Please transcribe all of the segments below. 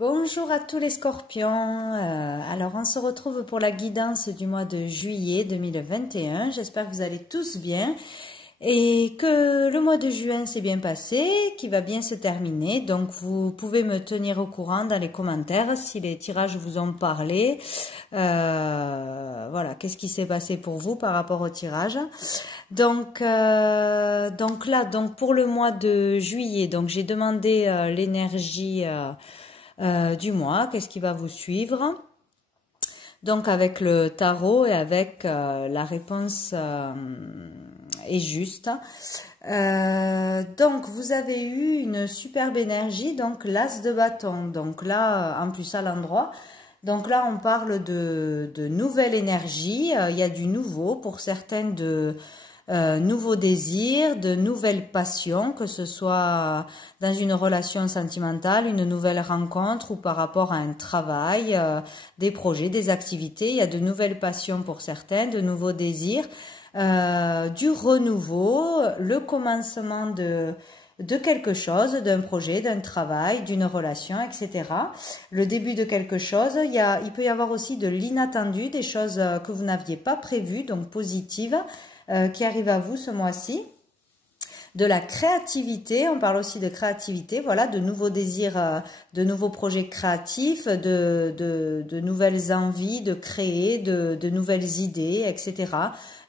Bonjour à tous les scorpions, alors on se retrouve pour la guidance du mois de juillet 2021, j'espère que vous allez tous bien et que le mois de juin s'est bien passé, qu'il va bien se terminer, donc vous pouvez me tenir au courant dans les commentaires si les tirages vous ont parlé, voilà, qu'est-ce qui s'est passé pour vous par rapport au tirage. Donc pour le mois de juillet, donc j'ai demandé l'énergie du mois, qu'est-ce qui va vous suivre. Donc avec le tarot et avec la réponse est juste. Donc vous avez eu une superbe énergie, donc l'as de bâton, donc là en plus à l'endroit. Donc là on parle de nouvelle énergie, il y a du nouveau pour certaines de nouveaux désirs, de nouvelles passions, que ce soit dans une relation sentimentale, une nouvelle rencontre ou par rapport à un travail, des projets, des activités. Il y a de nouvelles passions pour certains, de nouveaux désirs, du renouveau, le commencement de quelque chose, d'un projet, d'un travail, d'une relation, etc. Le début de quelque chose. Il peut y avoir aussi de l'inattendu, des choses que vous n'aviez pas prévues, donc positives, qui arrive à vous ce mois-ci. De la créativité, on parle aussi de créativité, voilà, de nouveaux désirs, de nouveaux projets créatifs, de nouvelles envies de créer, de nouvelles idées, etc.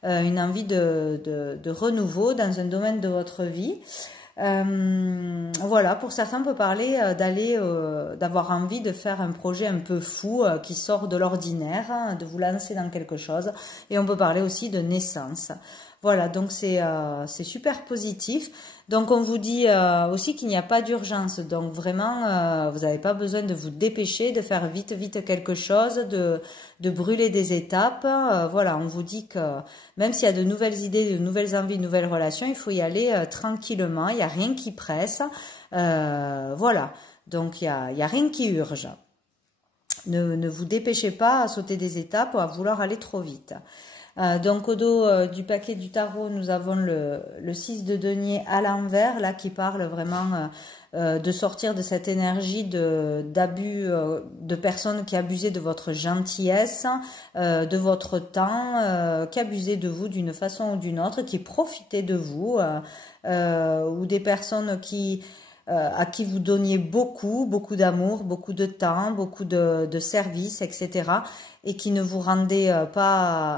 Une envie de renouveau dans un domaine de votre vie. Voilà, pour certains on peut parler d'avoir envie de faire un projet un peu fou qui sort de l'ordinaire, hein, de vous lancer dans quelque chose, et on peut parler aussi de naissance. Voilà, donc c'est super positif. Donc on vous dit aussi qu'il n'y a pas d'urgence, donc vraiment vous n'avez pas besoin de vous dépêcher, de faire vite quelque chose, de brûler des étapes. Voilà, on vous dit que même s'il y a de nouvelles idées, de nouvelles envies, de nouvelles relations, il faut y aller tranquillement, il n'y a rien qui presse. Voilà, donc il y a rien qui urge. Ne vous dépêchez pas à sauter des étapes ou à vouloir aller trop vite. Donc au dos du paquet du tarot, nous avons le 6 de denier à l'envers, là qui parle vraiment de sortir de cette énergie d'abus, de personnes qui abusaient de votre gentillesse, de votre temps, qui abusaient de vous d'une façon ou d'une autre, qui profitaient de vous, ou des personnes à qui vous donniez beaucoup d'amour, beaucoup de temps, beaucoup de services, etc. et qui ne vous rendaient pas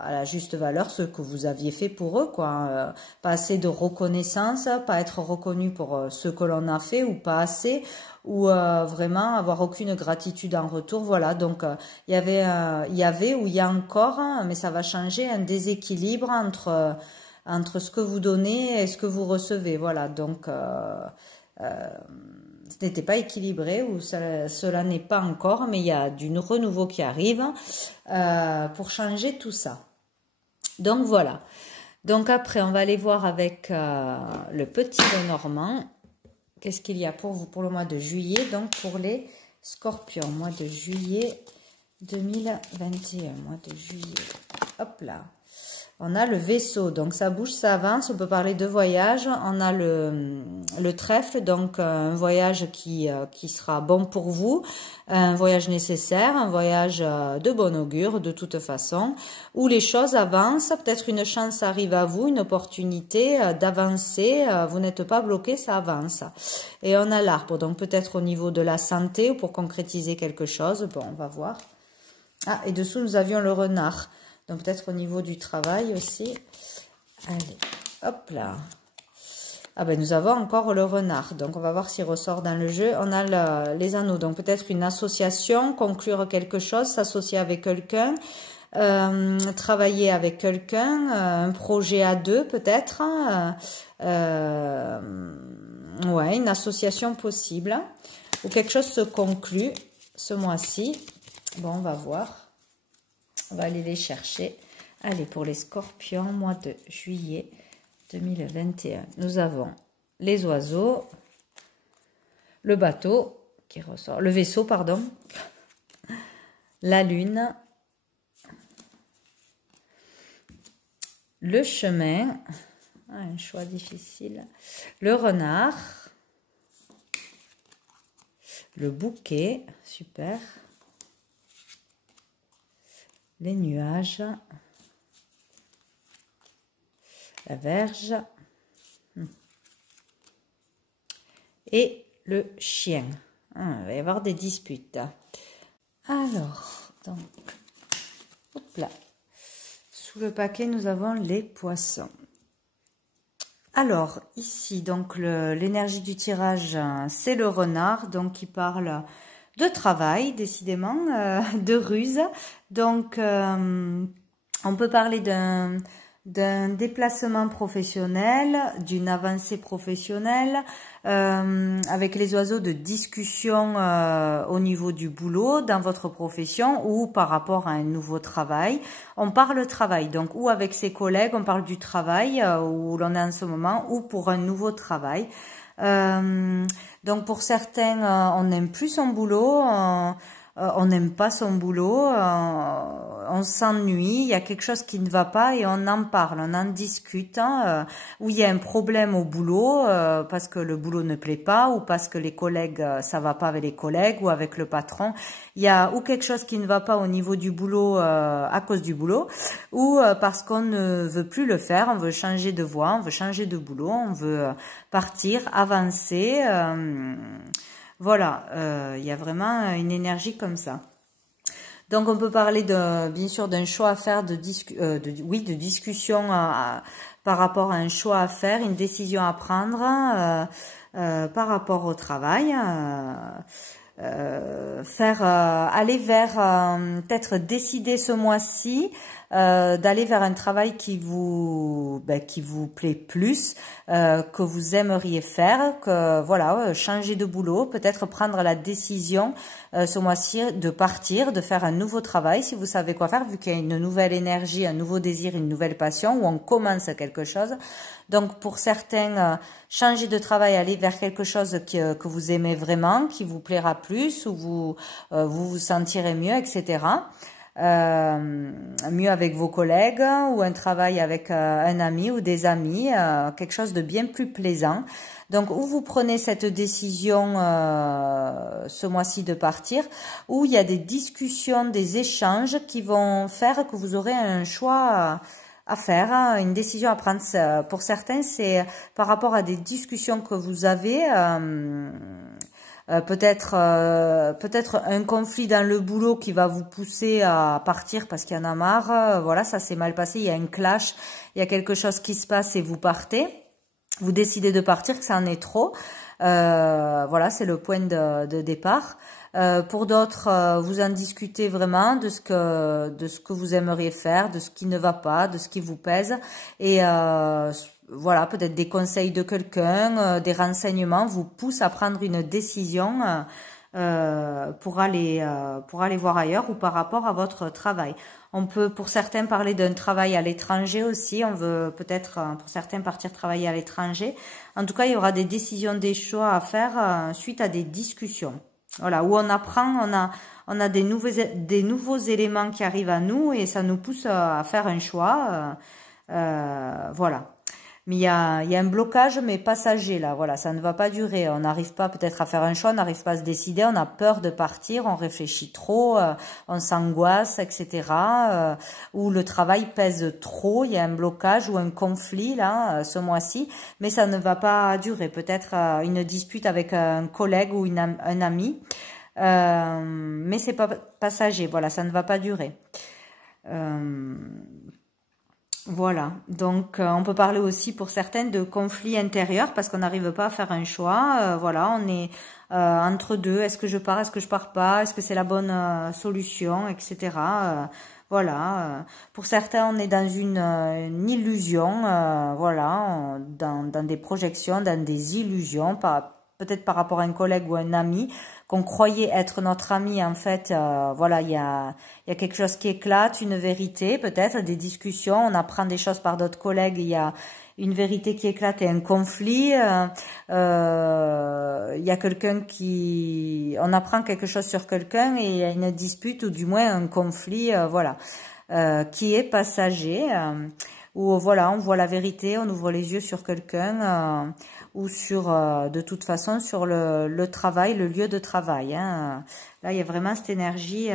à la juste valeur ce que vous aviez fait pour eux, quoi. Pas assez de reconnaissance, pas être reconnu pour ce que l'on a fait ou pas assez, ou vraiment avoir aucune gratitude en retour. Voilà, donc il y avait ou il y a encore, mais ça va changer, un déséquilibre entre ce que vous donnez et ce que vous recevez. Voilà, donc ce n'était pas équilibré ou cela n'est pas encore, mais il y a du renouveau qui arrive pour changer tout ça. Donc voilà. Donc après, on va aller voir avec le petit Lenormand. Qu'est-ce qu'il y a pour vous pour le mois de juillet, donc pour les scorpions, mois de juillet 2021, mois de juillet. Hop là. On a le vaisseau, donc ça bouge, ça avance, on peut parler de voyage. On a le trèfle, donc un voyage qui sera bon pour vous, un voyage nécessaire, un voyage de bon augure de toute façon, où les choses avancent, peut-être une chance arrive à vous, une opportunité d'avancer, vous n'êtes pas bloqué, ça avance. Et on a l'arbre, donc peut-être au niveau de la santé ou pour concrétiser quelque chose, bon, on va voir. Ah, et dessous nous avions le renard. Donc peut-être au niveau du travail aussi. Allez, hop là. Ah ben nous avons encore le renard. Donc on va voir s'il ressort dans le jeu. On a les anneaux. Donc peut-être une association, conclure quelque chose, s'associer avec quelqu'un, travailler avec quelqu'un, un projet à deux peut-être. Ouais, une association possible. Ou quelque chose se conclut ce mois-ci. Bon, on va voir. On va aller les chercher. Allez, pour les scorpions, mois de juillet 2021. Nous avons les oiseaux, le bateau qui ressort, le vaisseau, pardon, la lune, le chemin, un choix difficile, le renard, Le bouquet, super. Les nuages. La verge. Et le chien. Il va y avoir des disputes. Alors, donc, hop là. Sous le paquet, nous avons les poissons. Alors, ici, donc, l'énergie du tirage, c'est le renard, donc, qui parle de travail, décidément, de ruse. Donc, on peut parler d'un déplacement professionnel, d'une avancée professionnelle, avec les oiseaux de discussion au niveau du boulot, dans votre profession ou par rapport à un nouveau travail. On parle travail, donc ou avec ses collègues, on parle du travail où l'on est en ce moment, ou pour un nouveau travail. Donc pour certains, on n'aime plus son boulot, on n'aime pas son boulot, on s'ennuie, il y a quelque chose qui ne va pas et on en parle, on en discute, où il y a un problème au boulot parce que le boulot ne plaît pas ou parce que les collègues, ça va pas avec les collègues ou avec le patron. Il y a ou quelque chose qui ne va pas au niveau du boulot à cause du boulot ou parce qu'on ne veut plus le faire, on veut changer de voie, on veut changer de boulot, on veut partir, avancer. Voilà, il y a vraiment une énergie comme ça. Donc on peut parler bien sûr d'un choix à faire, de discussion par rapport à un choix à faire, une décision à prendre par rapport au travail. Aller vers peut-être décider ce mois-ci d'aller vers un travail qui vous plaît plus, que vous aimeriez faire, que voilà, changer de boulot, peut-être prendre la décision ce mois-ci de partir, de faire un nouveau travail si vous savez quoi faire, vu qu'il y a une nouvelle énergie, un nouveau désir, une nouvelle passion, où on commence quelque chose. Donc pour certains, changer de travail, aller vers quelque chose que vous aimez vraiment, qui vous plaira plus, où vous vous sentirez mieux, etc. Mieux avec vos collègues ou un travail avec un ami ou des amis, quelque chose de bien plus plaisant. Donc, où vous prenez cette décision ce mois-ci de partir, où il y a des discussions, des échanges qui vont faire que vous aurez un choix à faire, une décision à prendre. Pour certains, c'est par rapport à des discussions que vous avez. Peut-être un conflit dans le boulot qui va vous pousser à partir parce qu'il y en a marre. Voilà, ça s'est mal passé, il y a un clash, il y a quelque chose qui se passe et vous partez. Vous décidez de partir, que ça en est trop. Voilà, c'est le point de départ. Pour d'autres, vous en discutez vraiment de ce que vous aimeriez faire, de ce qui ne va pas, de ce qui vous pèse. Et voilà, peut-être des conseils de quelqu'un, des renseignements vous poussent à prendre une décision pour aller voir ailleurs ou par rapport à votre travail. On peut pour certains parler d'un travail à l'étranger aussi. On veut peut-être pour certains partir travailler à l'étranger. En tout cas, il y aura des décisions, des choix à faire suite à des discussions. Voilà, où on apprend, on a des nouveaux éléments qui arrivent à nous et ça nous pousse à faire un choix. Voilà. Mais il y a un blocage, mais passager, là. Voilà, ça ne va pas durer. On n'arrive pas peut-être à faire un choix, on n'arrive pas à se décider, on a peur de partir, on réfléchit trop, on s'angoisse, etc. Ou le travail pèse trop, il y a un blocage ou un conflit, là, ce mois-ci. Mais ça ne va pas durer. Peut-être une dispute avec un collègue ou un ami. Mais c'est pas passager, voilà, ça ne va pas durer. Voilà, donc on peut parler aussi pour certaines de conflits intérieurs parce qu'on n'arrive pas à faire un choix. Voilà, on est entre deux. Est-ce que je pars, est-ce que je pars pas, est-ce que c'est la bonne solution, etc. Voilà, pour certains on est dans une illusion, voilà, dans des projections, dans des illusions, peut-être par rapport à un collègue ou un ami qu'on croyait être notre ami, en fait, voilà, il y a quelque chose qui éclate, une vérité, peut-être, des discussions, on apprend des choses par d'autres collègues, il y a une vérité qui éclate et un conflit, il y a quelqu'un on apprend quelque chose sur quelqu'un et il y a une dispute ou du moins un conflit, voilà, qui est passager. où voilà, on voit la vérité, on ouvre les yeux sur quelqu'un ou sur, de toute façon, sur le travail, le lieu de travail. Hein. Là, il y a vraiment cette énergie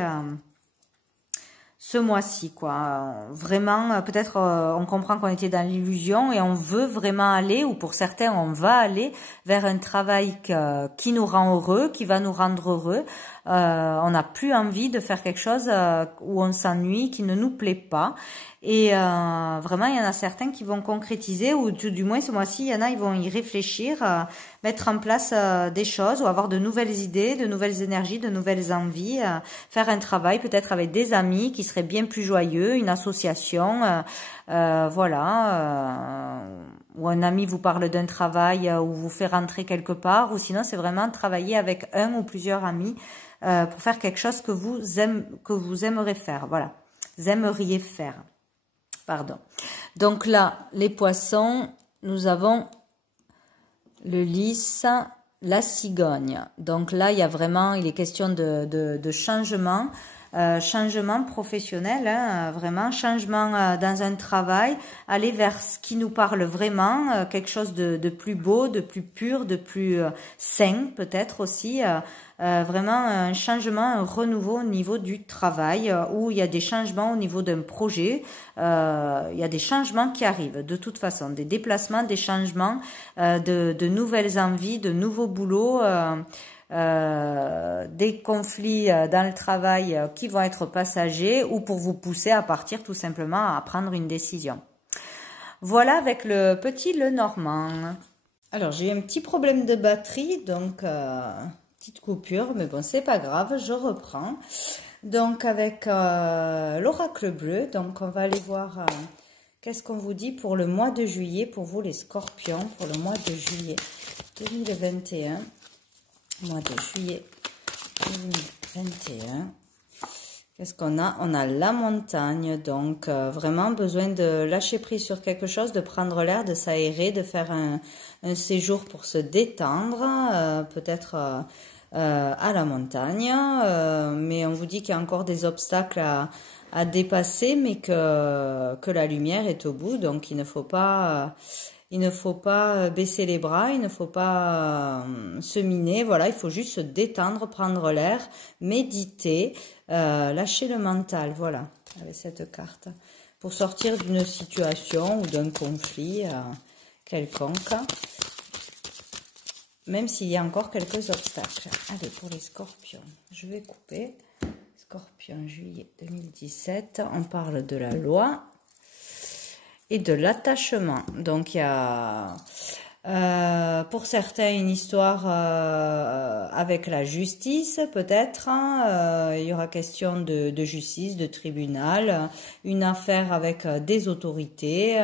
ce mois-ci, quoi. Vraiment, peut-être on comprend qu'on était dans l'illusion et on veut vraiment aller, ou pour certains, on va aller vers un travail qui nous rend heureux, qui va nous rendre heureux. On n'a plus envie de faire quelque chose où on s'ennuie, qui ne nous plaît pas. Et vraiment, il y en a certains qui vont concrétiser, ou tout du moins ce mois-ci, il y en a, ils vont y réfléchir, mettre en place des choses, ou avoir de nouvelles idées, de nouvelles énergies, de nouvelles envies, faire un travail peut-être avec des amis qui seraient bien plus joyeux, une association, voilà, ou un ami vous parle d'un travail ou vous fait rentrer quelque part, ou sinon c'est vraiment travailler avec un ou plusieurs amis pour faire quelque chose que vous aimeriez faire, voilà, vous aimeriez faire. Pardon. Donc là, les poissons, nous avons le lys, la cigogne. Donc là, il y a vraiment, il est question de changement, changement professionnel, hein, vraiment, changement dans un travail, aller vers ce qui nous parle vraiment, quelque chose de plus beau, de plus pur, de plus sain peut-être aussi, vraiment un changement, un renouveau au niveau du travail, où il y a des changements au niveau d'un projet, il y a des changements qui arrivent de toute façon, des déplacements, des changements, de nouvelles envies, de nouveaux boulots, des conflits dans le travail qui vont être passagers ou pour vous pousser à partir tout simplement à prendre une décision. Voilà avec le petit Lenormand. Alors j'ai eu un petit problème de batterie, donc petite coupure, mais bon c'est pas grave, je reprends. Donc avec l'oracle bleu, donc on va aller voir qu'est-ce qu'on vous dit pour le mois de juillet, pour vous les scorpions, pour le mois de juillet 2021. Mois de juillet 2021. Qu'est-ce qu'on a? On a la montagne, donc vraiment besoin de lâcher prise sur quelque chose, de prendre l'air, de s'aérer, de faire un séjour pour se détendre, peut-être à la montagne, mais on vous dit qu'il y a encore des obstacles à dépasser, mais que la lumière est au bout, donc il ne faut pas baisser les bras, il ne faut pas se miner, voilà, il faut juste se détendre, prendre l'air, méditer, lâcher le mental, voilà, avec cette carte, pour sortir d'une situation ou d'un conflit quelconque, même s'il y a encore quelques obstacles. Allez, pour les scorpions, je vais couper. Scorpion, juillet 2017, on parle de la loi et de l'attachement. Donc il y a pour certains une histoire avec la justice peut-être, hein, il y aura question de justice, de tribunal, une affaire avec des autorités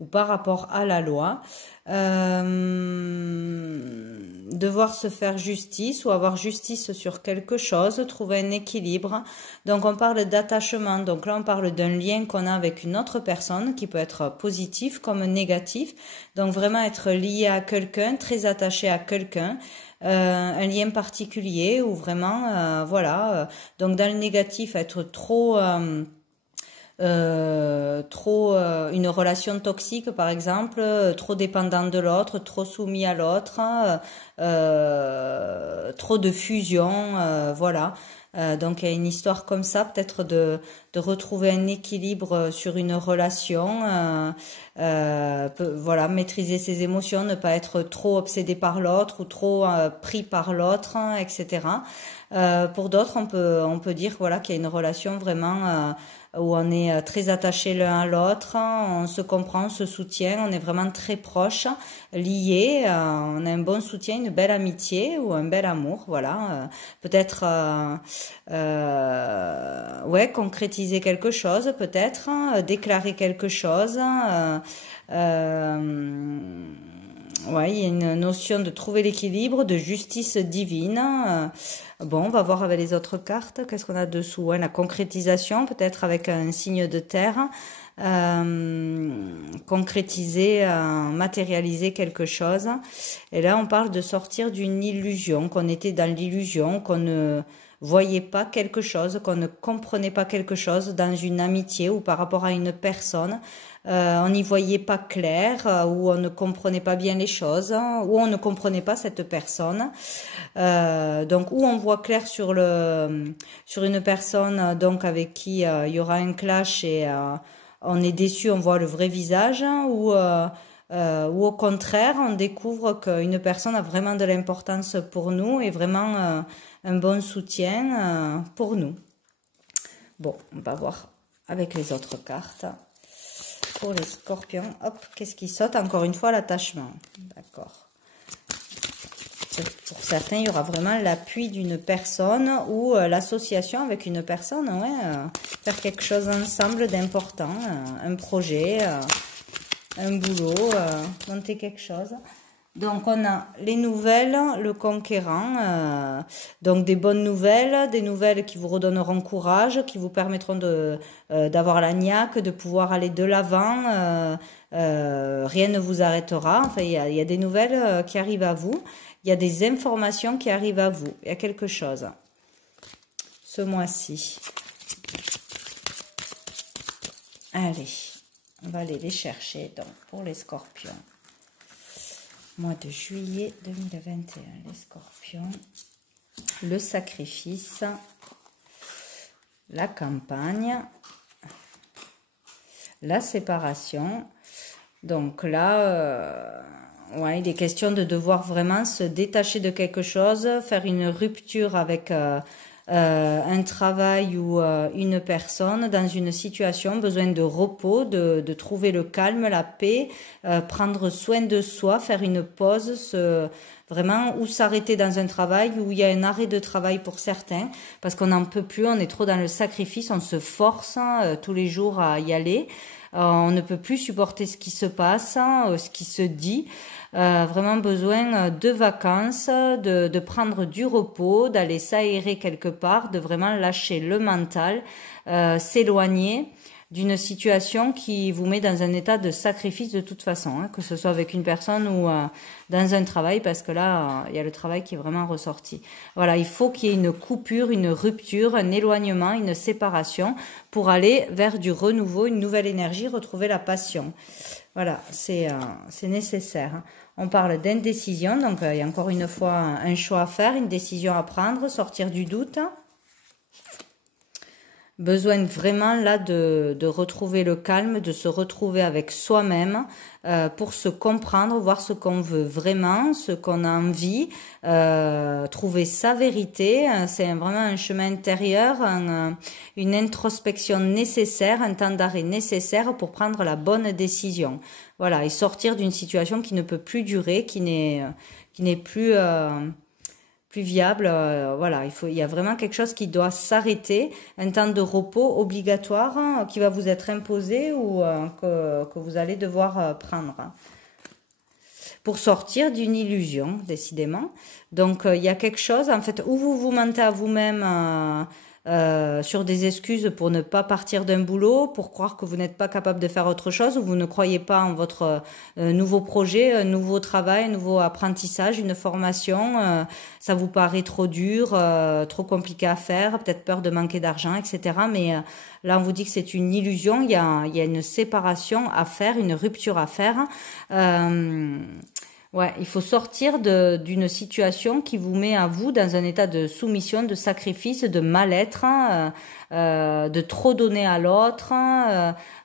ou par rapport à la loi, devoir se faire justice ou avoir justice sur quelque chose, trouver un équilibre. Donc on parle d'attachement, donc là on parle d'un lien qu'on a avec une autre personne qui peut être positif comme négatif, donc vraiment être lié à quelqu'un, très attaché à quelqu'un, un lien particulier ou vraiment voilà, donc dans le négatif être trop une relation toxique par exemple, trop dépendant de l'autre, trop soumis à l'autre, trop de fusion, voilà. Donc il y a une histoire comme ça, peut-être de retrouver un équilibre sur une relation, voilà, maîtriser ses émotions, ne pas être trop obsédé par l'autre ou trop pris par l'autre, etc. Pour d'autres, on peut dire voilà qu'il y a une relation vraiment où on est très attachés l'un à l'autre, on se comprend, on se soutient, on est vraiment très proches, liés, on a un bon soutien, une belle amitié ou un bel amour, voilà. Peut-être ouais, concrétiser quelque chose, peut-être, déclarer quelque chose. Ouais, il y a une notion de trouver l'équilibre, de justice divine. Bon, on va voir avec les autres cartes. Qu'est-ce qu'on a dessous, hein? La concrétisation, peut-être avec un signe de terre. Concrétiser, matérialiser quelque chose. Et là, on parle de sortir d'une illusion, qu'on était dans l'illusion, qu'on ne voyait pas quelque chose, qu'on ne comprenait pas quelque chose dans une amitié ou par rapport à une personne. On n'y voyait pas clair, ou on ne comprenait pas bien les choses, ou on ne comprenait pas cette personne. Donc où on voit clair sur une personne donc avec qui il y aura un clash et on est déçu, on voit le vrai visage, ou au contraire on découvre qu'une personne a vraiment de l'importance pour nous et vraiment un bon soutien pour nous. Bon, on va voir avec les autres cartes. Pour les scorpions, hop, qu'est-ce qui saute? Encore une fois, l'attachement. D'accord. Pour certains, il y aura vraiment l'appui d'une personne ou l'association avec une personne, ouais, faire quelque chose ensemble d'important, un projet, un boulot, monter quelque chose. Donc, on a les nouvelles, le conquérant, donc des bonnes nouvelles, des nouvelles qui vous redonneront courage, qui vous permettront d'avoir la niaque, de pouvoir aller de l'avant, rien ne vous arrêtera. Enfin, il y a des nouvelles qui arrivent à vous, il y a des informations qui arrivent à vous, il y a quelque chose ce mois-ci. Allez, on va aller les chercher donc pour les scorpions. Mois de juillet 2021, les scorpions, le sacrifice, la campagne, la séparation. Donc là, ouais, il est question de devoir vraiment se détacher de quelque chose, faire une rupture avec un travail ou une personne dans une situation, besoin de repos, de trouver le calme, la paix, prendre soin de soi, faire une pause, vraiment, ou s'arrêter dans un travail où il y a un arrêt de travail pour certains, parce qu'on n'en peut plus, on est trop dans le sacrifice, on se force tous les jours à y aller. On ne peut plus supporter ce qui se passe, ce qui se dit. Vraiment besoin de vacances, de prendre du repos, d'aller s'aérer quelque part, de vraiment lâcher le mental, s'éloigner d'une situation qui vous met dans un état de sacrifice de toute façon, que ce soit avec une personne ou dans un travail, parce que là, il y a le travail qui est vraiment ressorti. Voilà, il faut qu'il y ait une coupure, une rupture, un éloignement, une séparation pour aller vers du renouveau, une nouvelle énergie, retrouver la passion. Voilà, c'est nécessaire. On parle d'indécision, donc il y a encore une fois un choix à faire, une décision à prendre, sortir du doute. Besoin vraiment là de retrouver le calme, de se retrouver avec soi-même pour se comprendre, voir ce qu'on veut vraiment, ce qu'on a envie, trouver sa vérité. C'est vraiment un chemin intérieur, une introspection nécessaire, un temps d'arrêt nécessaire pour prendre la bonne décision. Voilà, et sortir d'une situation qui ne peut plus durer, qui n'est plus viable. Voilà, il y a vraiment quelque chose qui doit s'arrêter, un temps de repos obligatoire qui va vous être imposé ou que vous allez devoir prendre pour sortir d'une illusion, décidément. Donc, il y a quelque chose, en fait, où vous vous mentez à vous-même sur des excuses pour ne pas partir d'un boulot, pour croire que vous n'êtes pas capable de faire autre chose, ou vous ne croyez pas en votre nouveau projet, un nouveau travail, un nouveau apprentissage, une formation, ça vous paraît trop dur, trop compliqué à faire, peut-être peur de manquer d'argent, etc. Mais là, on vous dit que c'est une illusion, il y a une séparation à faire, une rupture à faire. Ouais, il faut sortir d'une situation qui vous met à vous dans un état de soumission, de sacrifice, de mal-être, de trop donner à l'autre,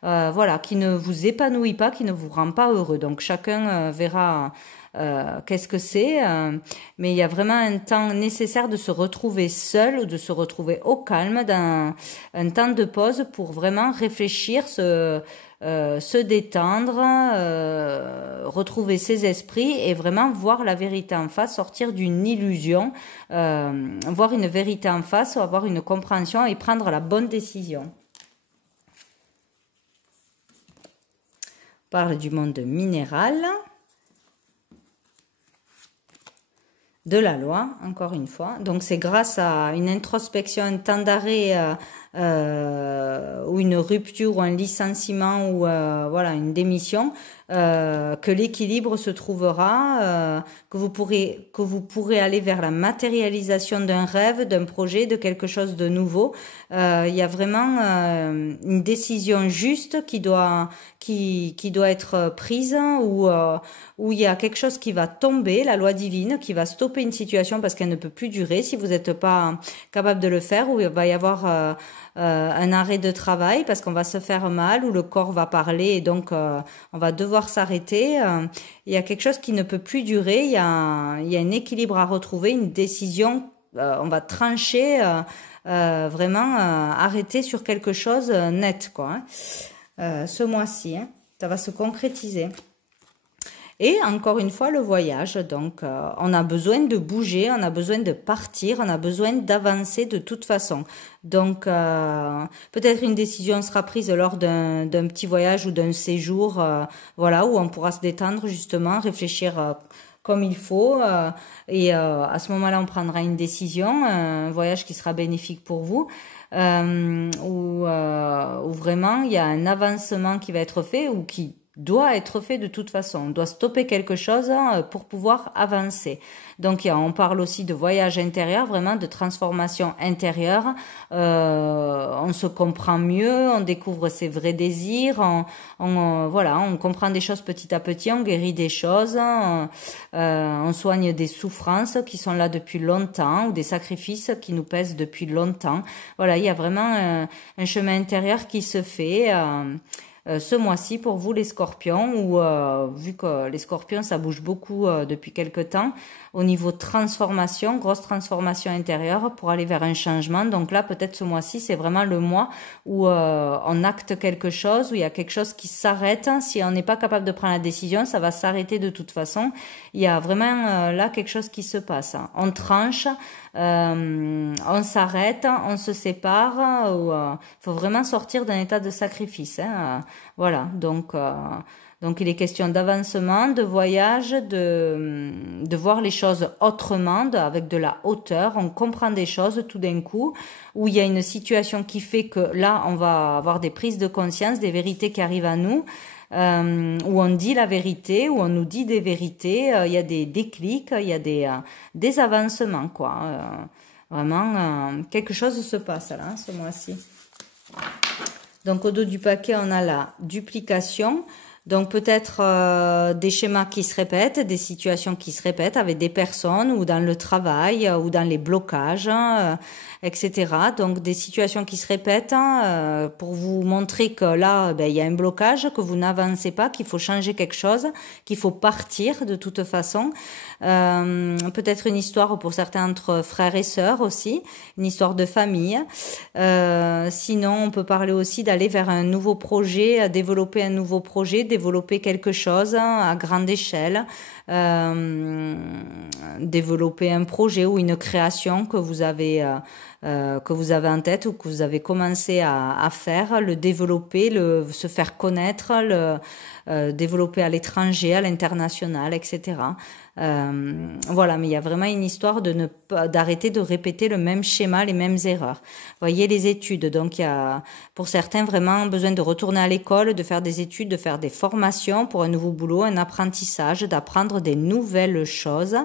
voilà, qui ne vous épanouit pas, qui ne vous rend pas heureux. Donc chacun verra qu'est-ce que c'est, mais il y a vraiment un temps nécessaire de se retrouver seul ou de se retrouver au calme, dans un temps de pause pour vraiment réfléchir, se détendre, retrouver ses esprits et vraiment voir la vérité en face, sortir d'une illusion, voir une vérité en face, avoir une compréhension et prendre la bonne décision. On parle du monde minéral, de la loi, encore une fois. Donc c'est grâce à une introspection, un temps d'arrêt ou une rupture ou un licenciement ou voilà, une démission que l'équilibre se trouvera, que vous pourrez aller vers la matérialisation d'un rêve, d'un projet, de quelque chose de nouveau. Il y a vraiment une décision juste qui doit être prise, où il y a quelque chose qui va tomber, la loi divine, qui va stopper une situation parce qu'elle ne peut plus durer si vous n'êtes pas capable de le faire, où il va y avoir un arrêt de travail parce qu'on va se faire mal, où le corps va parler et donc on va devoir s'arrêter. Il y a quelque chose qui ne peut plus durer, il y a un équilibre à retrouver, une décision, on va trancher, vraiment arrêter sur quelque chose net, quoi. Ce mois-ci, hein, ça va se concrétiser. Et encore une fois, le voyage, donc on a besoin de bouger, on a besoin de partir, on a besoin d'avancer de toute façon. Donc peut-être une décision sera prise lors d'un petit voyage ou d'un séjour, voilà, où on pourra se détendre justement, réfléchir comme il faut, et à ce moment-là on prendra une décision, un voyage qui sera bénéfique pour vous. Où vraiment il y a un avancement qui va être fait ou qui doit être fait de toute façon. On doit stopper quelque chose pour pouvoir avancer. Donc on parle aussi de voyage intérieur, vraiment de transformation intérieure. On se comprend mieux, on découvre ses vrais désirs, voilà, on comprend des choses petit à petit, on guérit des choses, on soigne des souffrances qui sont là depuis longtemps ou des sacrifices qui nous pèsent depuis longtemps. Voilà, il y a vraiment un chemin intérieur qui se fait ce mois-ci pour vous les scorpions, où vu que les scorpions ça bouge beaucoup depuis quelque temps au niveau transformation, grosse transformation intérieure pour aller vers un changement. Donc là peut-être ce mois-ci c'est vraiment le mois où on acte quelque chose, où il y a quelque chose qui s'arrête. Si on n'est pas capable de prendre la décision, ça va s'arrêter de toute façon. Il y a vraiment là quelque chose qui se passe. On tranche, on s'arrête, on se sépare. Faut vraiment sortir d'un état de sacrifice. Voilà, donc il est question d'avancement, de voyage, de voir les choses autrement, avec de la hauteur. On comprend des choses tout d'un coup, où il y a une situation qui fait que là, on va avoir des prises de conscience, des vérités qui arrivent à nous, où on dit la vérité, où on nous dit des vérités. Il y a des déclics, il y a des avancements, quoi. Vraiment, quelque chose se passe là, ce mois-ci. Donc au dos du paquet, on a la duplication. Donc peut-être des schémas qui se répètent, des situations qui se répètent avec des personnes ou dans le travail ou dans les blocages, etc. Donc des situations qui se répètent pour vous montrer que là, il y a un blocage, que vous n'avancez pas, qu'il faut changer quelque chose, qu'il faut partir de toute façon. Peut-être une histoire pour certains entre frères et sœurs aussi, une histoire de famille. Sinon, on peut parler aussi d'aller vers un nouveau projet, développer un nouveau projet, développer quelque chose à grande échelle, développer un projet ou une création que vous avez en tête ou que vous avez commencé à faire, le développer, se faire connaître, développer à l'étranger, à l'international, etc. Voilà, mais il y a vraiment une histoire d'arrêter de répéter le même schéma, les mêmes erreurs. Voyez les études, donc il y a pour certains vraiment besoin de retourner à l'école, de faire des études, de faire des formations pour un nouveau boulot, un apprentissage, d'apprendre des nouvelles choses,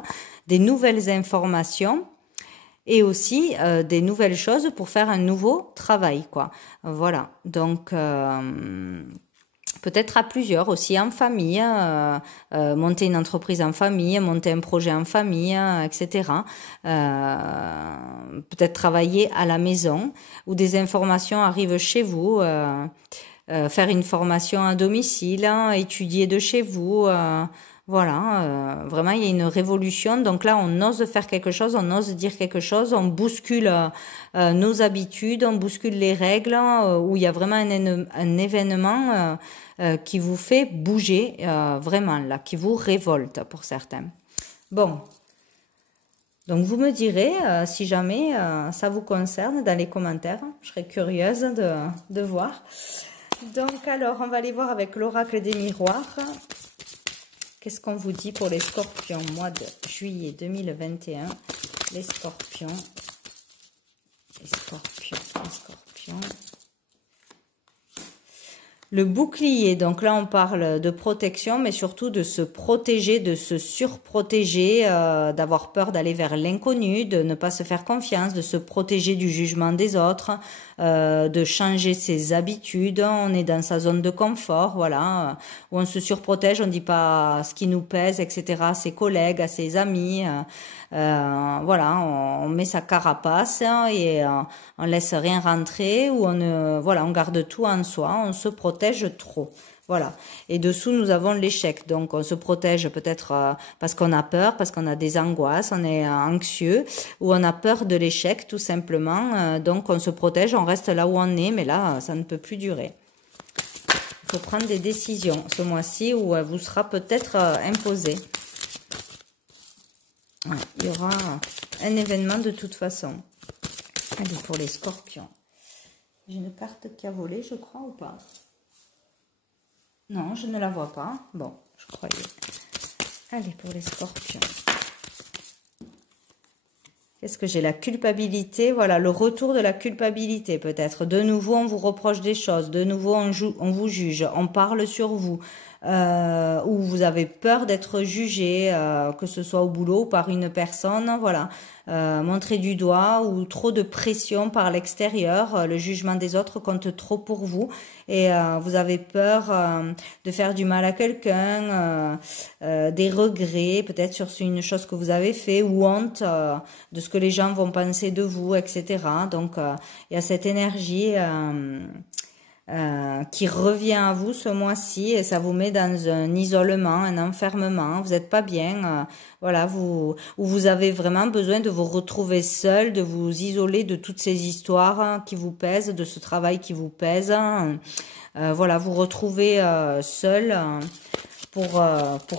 des nouvelles informations. Et aussi des nouvelles choses pour faire un nouveau travail, quoi. Voilà, donc peut-être à plusieurs aussi en famille, monter une entreprise en famille, monter un projet en famille, etc. Peut-être travailler à la maison où des informations arrivent chez vous, faire une formation à domicile, étudier de chez vous. Voilà, vraiment il y a une révolution. Donc là on ose faire quelque chose, on ose dire quelque chose, on bouscule nos habitudes, on bouscule les règles, où il y a vraiment un événement qui vous fait bouger, vraiment là, qui vous révolte pour certains. Bon, donc vous me direz si jamais ça vous concerne dans les commentaires, je serais curieuse de voir. Donc alors on va aller voir avec l'oracle des miroirs. Qu'est-ce qu'on vous dit pour les scorpions, mois de juillet 2021? Les scorpions. Les scorpions. Le bouclier, donc là on parle de protection, mais surtout de se protéger, de se surprotéger, d'avoir peur d'aller vers l'inconnu, de ne pas se faire confiance, de se protéger du jugement des autres, de changer ses habitudes. On est dans sa zone de confort, voilà, où on se surprotège, on ne dit pas ce qui nous pèse, etc. à ses collègues, à ses amis. Voilà, on met sa carapace et on laisse rien rentrer, ou voilà, on garde tout en soi, on se protège trop. Voilà. Et dessous, nous avons l'échec. Donc, on se protège peut-être parce qu'on a peur, parce qu'on a des angoisses, on est anxieux, ou on a peur de l'échec, tout simplement. Donc, on se protège, on reste là où on est, mais là, ça ne peut plus durer. Il faut prendre des décisions ce mois-ci, où elle vous sera peut-être imposée. Ouais, il y aura un événement de toute façon. Allez, pour les scorpions. J'ai une carte qui a volé, je crois, ou pas? Non, je ne la vois pas. Bon, je croyais. Allez, pour les scorpions. Qu'est-ce que j'ai? La culpabilité, voilà, le retour de la culpabilité peut-être. De nouveau, on vous reproche des choses. De nouveau, on vous juge. On parle sur vous. Ou vous avez peur d'être jugé, que ce soit au boulot ou par une personne, voilà, montré du doigt, ou trop de pression par l'extérieur, le jugement des autres compte trop pour vous, et vous avez peur de faire du mal à quelqu'un, des regrets peut-être sur une chose que vous avez fait, ou honte de ce que les gens vont penser de vous, etc. Donc il y a cette énergie qui revient à vous ce mois-ci, et ça vous met dans un isolement, un enfermement, vous n'êtes pas bien, voilà, ou vous avez vraiment besoin de vous retrouver seul, de vous isoler de toutes ces histoires qui vous pèsent, de ce travail qui vous pèse, voilà, vous retrouvez seul pour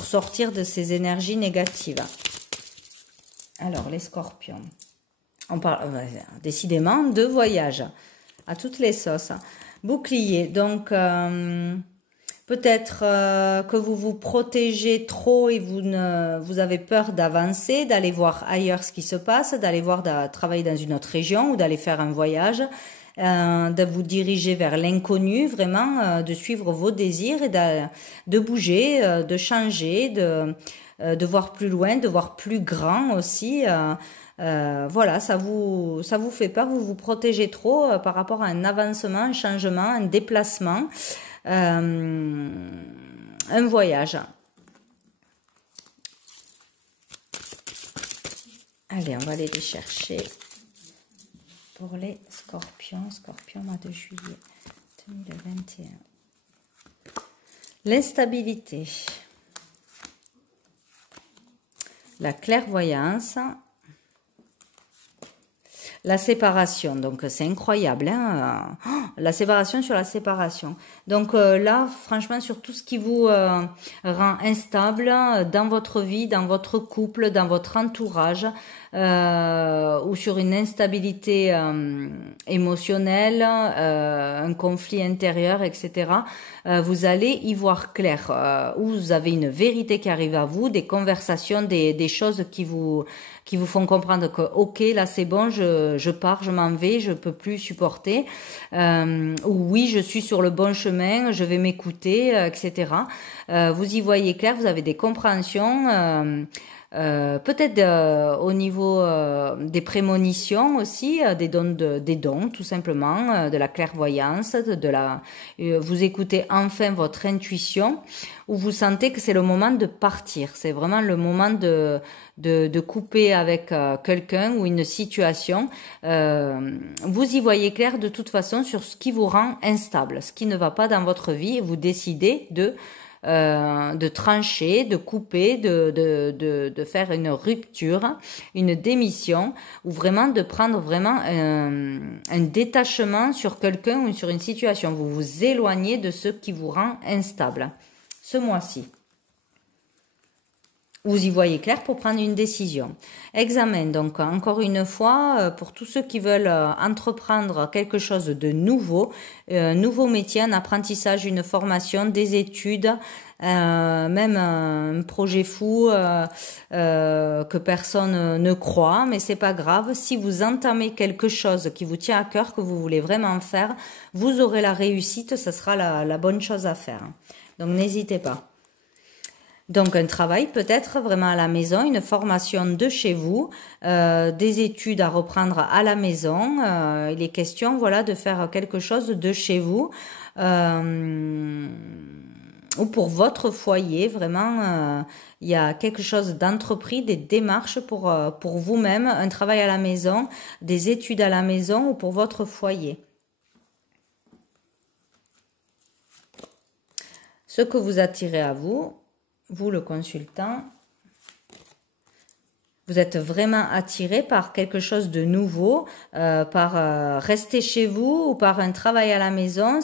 sortir de ces énergies négatives. Alors, les scorpions, on parle décidément de voyage à toutes les sauces. Bouclier, donc peut-être que vous vous protégez trop et vous avez peur d'avancer, d'aller voir ailleurs ce qui se passe, d'aller travailler dans une autre région, ou d'aller faire un voyage, de vous diriger vers l'inconnu, vraiment, de suivre vos désirs et de bouger, de changer, de voir plus loin, de voir plus grand aussi. Voilà, ça vous fait peur, vous vous protégez trop par rapport à un avancement, un changement, un déplacement, un voyage. Allez, on va aller les chercher pour les scorpions. Scorpion, mois de juillet 2021. L'instabilité. La clairvoyance. La séparation, donc c'est incroyable, hein, la séparation sur la séparation. Donc là, franchement, sur tout ce qui vous rend instable dans votre vie, dans votre couple, dans votre entourage, ou sur une instabilité émotionnelle, un conflit intérieur, etc., vous allez y voir clair, où vous avez une vérité qui arrive à vous, des conversations, des choses qui vous font comprendre que ok, là c'est bon, je pars, je m'en vais, je peux plus supporter, ou oui, je suis sur le bon chemin, je vais m'écouter, etc. Vous y voyez clair, vous avez des compréhensions, peut-être au niveau des prémonitions aussi, des dons tout simplement, de la clairvoyance, vous écoutez enfin votre intuition, où vous sentez que c'est le moment de partir, c'est vraiment le moment de couper avec quelqu'un ou une situation. Vous y voyez clair de toute façon sur ce qui vous rend instable, ce qui ne va pas dans votre vie, et vous décidez de trancher, de couper, de faire une rupture, une démission, ou vraiment de prendre vraiment un détachement sur quelqu'un ou sur une situation. Vous vous éloignez de ce qui vous rend instable ce mois-ci. Vous y voyez clair pour prendre une décision. Examen, donc encore une fois, pour tous ceux qui veulent entreprendre quelque chose de nouveau, un nouveau métier, un apprentissage, une formation, des études, même un projet fou que personne ne croit, mais c'est pas grave. Si vous entamez quelque chose qui vous tient à cœur, que vous voulez vraiment faire, vous aurez la réussite, ça sera la bonne chose à faire. Donc n'hésitez pas. Donc un travail peut-être vraiment à la maison, une formation de chez vous, des études à reprendre à la maison. Il est question voilà de faire quelque chose de chez vous ou pour votre foyer. Vraiment, il y a quelque chose d'entrepris, des démarches pour vous-même, un travail à la maison, des études à la maison ou pour votre foyer. Ce que vous attirez à vous. Vous, le consultant, vous êtes vraiment attiré par quelque chose de nouveau, par rester chez vous ou par un travail à la maison,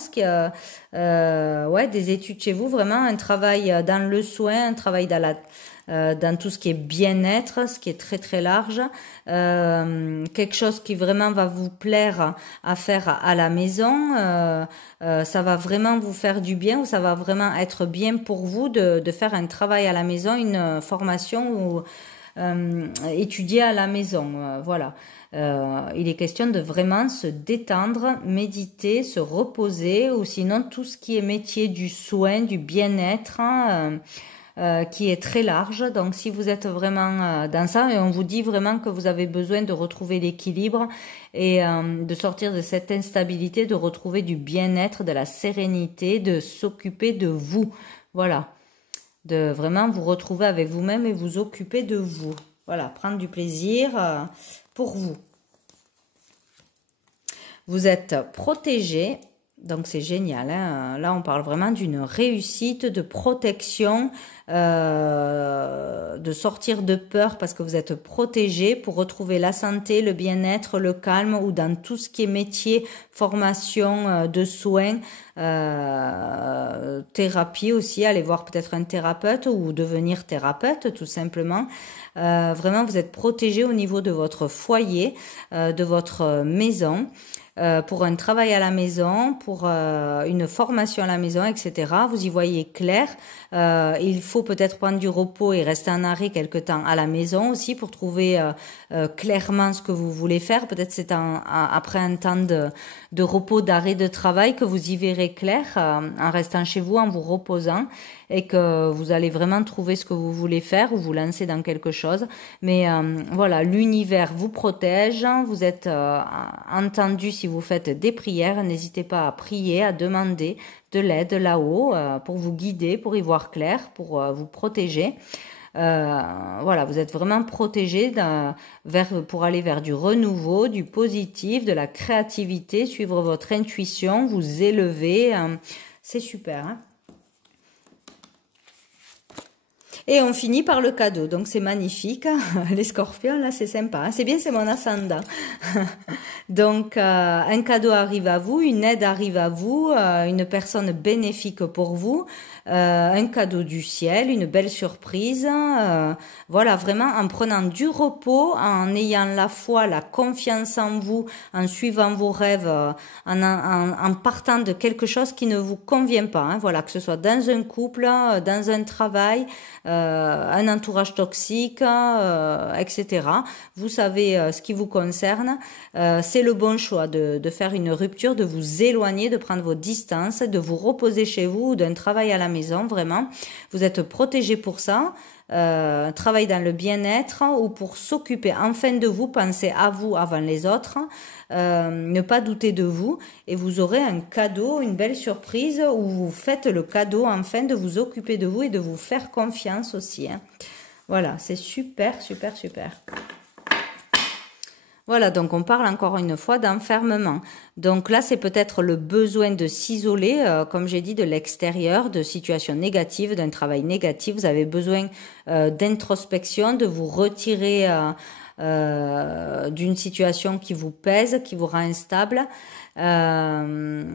ouais, des études chez vous, vraiment un travail dans le soin, un travail dans tout ce qui est bien-être, ce qui est très très large, quelque chose qui vraiment va vous plaire à faire à la maison, ça va vraiment vous faire du bien ou ça va vraiment être bien pour vous de faire un travail à la maison, une formation ou étudier à la maison, voilà. Il est question de vraiment se détendre, méditer, se reposer ou sinon tout ce qui est métier du soin, du bien-être, qui est très large. Donc si vous êtes vraiment dans ça, et on vous dit vraiment que vous avez besoin de retrouver l'équilibre et de sortir de cette instabilité, de retrouver du bien-être, de la sérénité, de s'occuper de vous. Voilà. De vraiment vous retrouver avec vous-même et vous occuper de vous. Voilà, prendre du plaisir pour vous. Vous êtes protégé. Donc c'est génial, hein. Là on parle vraiment d'une réussite, de protection, de sortir de peur parce que vous êtes protégé pour retrouver la santé, le bien-être, le calme ou dans tout ce qui est métier, formation, de soins, thérapie aussi, aller voir peut-être un thérapeute ou devenir thérapeute tout simplement. Vraiment vous êtes protégé au niveau de votre foyer, de votre maison. Pour un travail à la maison, pour une formation à la maison, etc. Vous y voyez clair. Il faut peut-être prendre du repos et rester en arrêt quelque temps à la maison aussi pour trouver clairement ce que vous voulez faire. Peut-être c'est après un temps de repos, d'arrêt de travail que vous y verrez clair en restant chez vous, en vous reposant et que vous allez vraiment trouver ce que vous voulez faire ou vous lancer dans quelque chose. Mais voilà, l'univers vous protège, vous êtes entendu si vous faites des prières, n'hésitez pas à prier, à demander de l'aide là-haut pour vous guider, pour y voir clair, pour vous protéger. Voilà, vous êtes vraiment protégé pour aller vers du renouveau, du positif, de la créativité, suivre votre intuition, vous élever. C'est super, hein. Et on finit par le cadeau, donc c'est magnifique. Les scorpions, là, c'est sympa, hein. C'est bien, c'est mon ascendant. Donc, un cadeau arrive à vous, une aide arrive à vous, une personne bénéfique pour vous, un cadeau du ciel, une belle surprise. Voilà, vraiment en prenant du repos, en ayant la foi, la confiance en vous, en suivant vos rêves, en partant de quelque chose qui ne vous convient pas. Hein. Voilà, que ce soit dans un couple, dans un travail, un entourage toxique, etc. Vous savez ce qui vous concerne. C'est le bon choix de faire une rupture, de vous éloigner, de prendre vos distances, de vous reposer chez vous ou d'un travail à la maison, vraiment. Vous êtes protégé pour ça. Travail dans le bien-être ou pour s'occuper enfin de vous, penser à vous avant les autres, ne pas douter de vous et vous aurez un cadeau, une belle surprise où vous faites le cadeau enfin de vous occuper de vous et de vous faire confiance aussi, hein. Voilà, c'est super, super, super. Voilà, donc on parle encore une fois d'enfermement. Donc là, c'est peut-être le besoin de s'isoler, comme j'ai dit, de l'extérieur, de situations négatives, d'un travail négatif. Vous avez besoin d'introspection, de vous retirer d'une situation qui vous pèse, qui vous rend instable, vraiment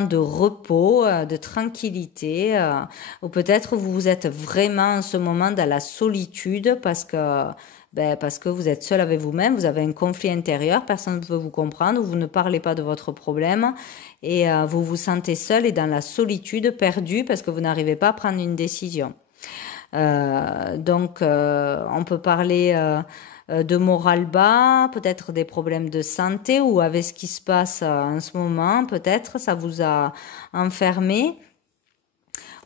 de repos, de tranquillité, ou peut-être vous êtes vraiment en ce moment dans la solitude parce que vous êtes seul avec vous-même, vous avez un conflit intérieur, personne ne peut vous comprendre, vous ne parlez pas de votre problème et vous vous sentez seul et dans la solitude, perdu parce que vous n'arrivez pas à prendre une décision. Donc, on peut parler de morale bas, peut-être des problèmes de santé ou avec ce qui se passe en ce moment, peut-être ça vous a enfermé.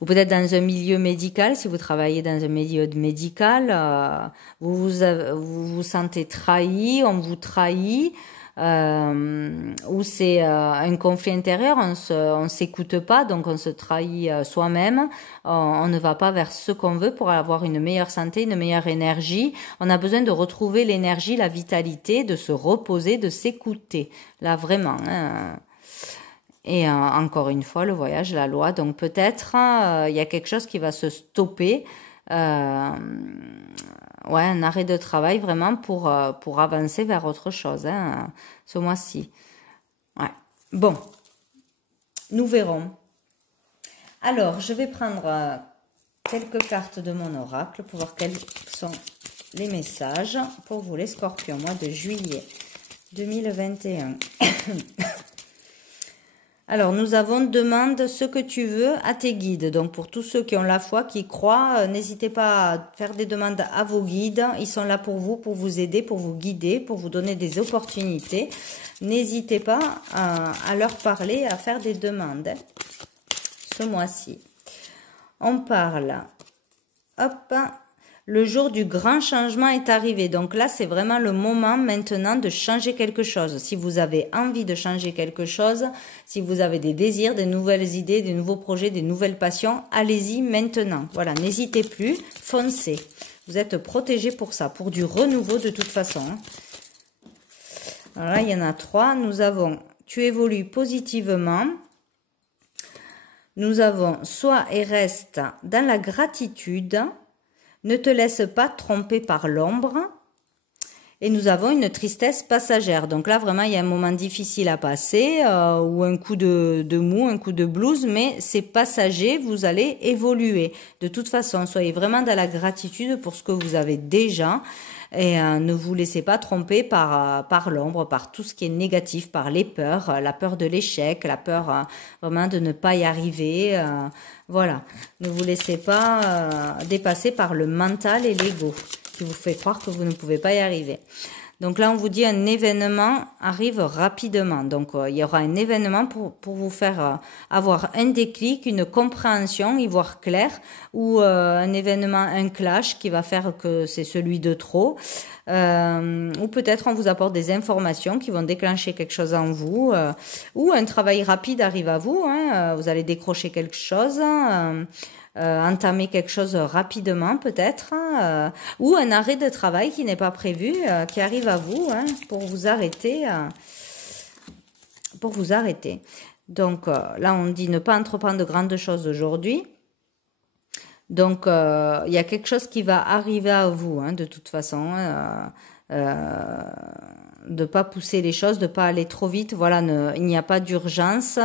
Ou peut-être dans un milieu médical, si vous travaillez dans un milieu médical, vous vous sentez trahi, on vous trahit, ou c'est un conflit intérieur, on s'écoute pas, donc on se trahit soi-même, on ne va pas vers ce qu'on veut pour avoir une meilleure santé, une meilleure énergie. On a besoin de retrouver l'énergie, la vitalité, de se reposer, de s'écouter. Là, vraiment, hein. Et encore une fois, le voyage, la loi. Donc peut-être il y a quelque chose qui va se stopper. Un arrêt de travail vraiment pour avancer vers autre chose ce mois-ci. Ouais. Bon, nous verrons. Alors, je vais prendre quelques cartes de mon oracle pour voir quels sont les messages pour vous les scorpions, mois de juillet 2021. Alors, nous avons demande ce que tu veux à tes guides. Donc, pour tous ceux qui ont la foi, qui croient, n'hésitez pas à faire des demandes à vos guides. Ils sont là pour vous aider, pour vous guider, pour vous donner des opportunités. N'hésitez pas à leur parler, à faire des demandes ce mois-ci. On parle, hop, le jour du grand changement est arrivé. Donc là, c'est vraiment le moment maintenant de changer quelque chose. Si vous avez envie de changer quelque chose, si vous avez des désirs, des nouvelles idées, des nouveaux projets, des nouvelles passions, allez-y maintenant. Voilà, n'hésitez plus, foncez. Vous êtes protégés pour ça, pour du renouveau de toute façon. Alors là, il y en a 3. Nous avons « Tu évolues positivement ». Nous avons « Sois et reste dans la gratitude ». Ne te laisse pas tromper par l'ombre. Et nous avons une tristesse passagère. Donc là, vraiment, il y a un moment difficile à passer, ou un coup de mou, un coup de blues, mais c'est passager, vous allez évoluer. De toute façon, soyez vraiment dans la gratitude pour ce que vous avez déjà. Et ne vous laissez pas tromper par l'ombre, par tout ce qui est négatif, par les peurs, la peur de l'échec, la peur vraiment de ne pas y arriver. Voilà, ne vous laissez pas dépasser par le mental et l'ego qui vous fait croire que vous ne pouvez pas y arriver. Donc là, on vous dit un événement arrive rapidement. Donc, il y aura un événement pour vous faire avoir un déclic, une compréhension, y voir clair, ou un événement, un clash qui va faire que c'est celui de trop. Ou peut-être on vous apporte des informations qui vont déclencher quelque chose en vous, ou un travail rapide arrive à vous, vous allez décrocher quelque chose, entamer quelque chose rapidement peut-être, ou un arrêt de travail qui n'est pas prévu, qui arrive à vous pour vous arrêter. Donc là on dit ne pas entreprendre de grandes choses aujourd'hui. Donc il y a quelque chose qui va arriver à vous de toute façon. De pas pousser les choses, de pas aller trop vite. Voilà, il n'y a pas d'urgence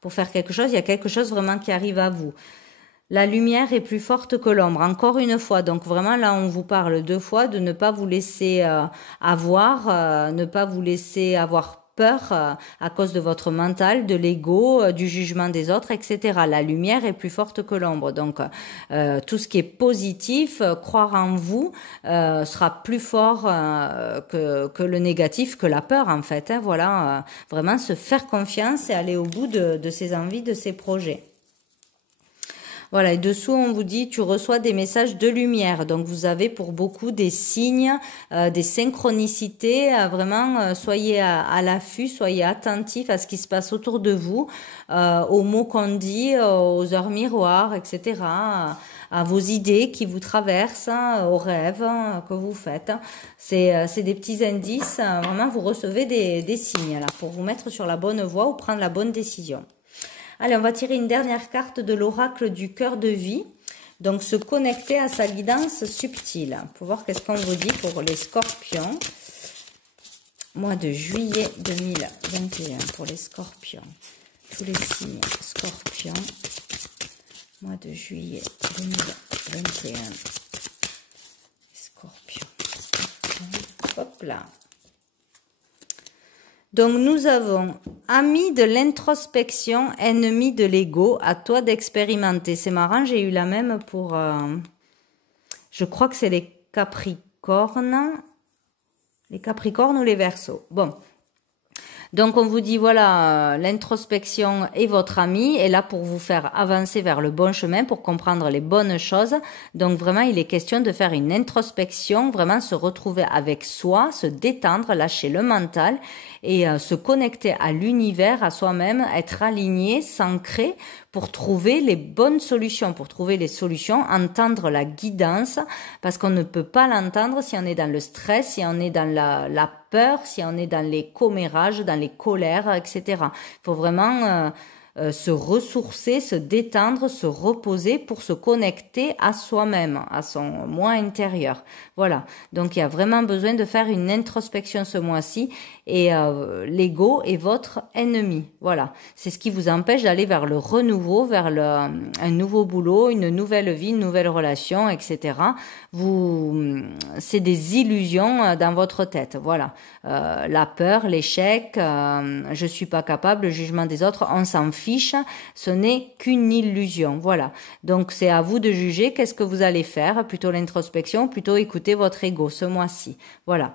pour faire quelque chose. Il y a quelque chose vraiment qui arrive à vous. La lumière est plus forte que l'ombre, encore une fois. Donc vraiment, là, on vous parle 2 fois de ne pas vous laisser ne pas vous laisser avoir peur à cause de votre mental, de l'ego, du jugement des autres, etc. La lumière est plus forte que l'ombre. Donc, tout ce qui est positif, croire en vous, sera plus fort que le négatif, que la peur, en fait. Voilà, vraiment se faire confiance et aller au bout de ses envies, de ses projets. Voilà, et dessous, on vous dit, tu reçois des messages de lumière. Donc, vous avez pour beaucoup des signes, des synchronicités. Vraiment, soyez à l'affût, soyez attentifs à ce qui se passe autour de vous, aux mots qu'on dit, aux heures miroirs, etc., à vos idées qui vous traversent, aux rêves que vous faites. C'est des petits indices. Vraiment, vous recevez des signes là pour vous mettre sur la bonne voie ou prendre la bonne décision. Allez, on va tirer une dernière carte de l'oracle du cœur de vie. Donc, se connecter à sa guidance subtile. Pour voir qu'est-ce qu'on vous dit pour les scorpions. Mois de juillet 2021 pour les scorpions. Tous les signes scorpions. Mois de juillet 2021. Scorpions. Hop là. Donc, nous avons ami de l'introspection, ennemi de l'ego, à toi d'expérimenter. C'est marrant, j'ai eu la même pour, je crois que c'est les Capricornes. Les Capricornes ou les Verseaux. Bon. Donc, on vous dit, voilà, l'introspection est votre ami, est là pour vous faire avancer vers le bon chemin, pour comprendre les bonnes choses. Donc, vraiment, il est question de faire une introspection, vraiment se retrouver avec soi, se détendre, lâcher le mental et se connecter à l'univers, à soi-même, être aligné, s'ancrer pour trouver les bonnes solutions, pour trouver les solutions, entendre la guidance, parce qu'on ne peut pas l'entendre si on est dans le stress, si on est dans la peur, si on est dans les commérages, dans les colères, etc. Il faut vraiment se ressourcer, se détendre, se reposer pour se connecter à soi-même, à son moi intérieur. Voilà. Donc, il y a vraiment besoin de faire une introspection ce mois-ci et l'ego est votre ennemi. Voilà. C'est ce qui vous empêche d'aller vers le renouveau, vers un nouveau boulot, une nouvelle vie, une nouvelle relation, etc. C'est des illusions dans votre tête. Voilà. La peur, l'échec, je suis pas capable, le jugement des autres, on s'en fiche, ce n'est qu'une illusion. Voilà. Donc, c'est à vous de juger qu'est-ce que vous allez faire, plutôt l'introspection, plutôt écouter votre ego ce mois-ci. Voilà.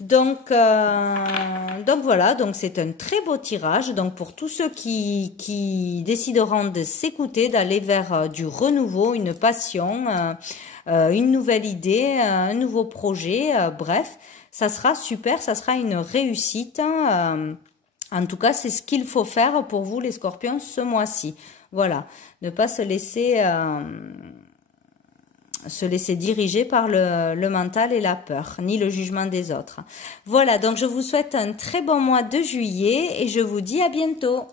Donc voilà, donc c'est un très beau tirage. Donc pour tous ceux qui décideront de s'écouter, d'aller vers du renouveau, une passion, une nouvelle idée, un nouveau projet, bref, ça sera super, ça sera une réussite. En tout cas, c'est ce qu'il faut faire pour vous les scorpions ce mois-ci. Voilà, ne pas se laisser diriger par le mental et la peur, ni le jugement des autres. Voilà, donc je vous souhaite un très bon mois de juillet et je vous dis à bientôt.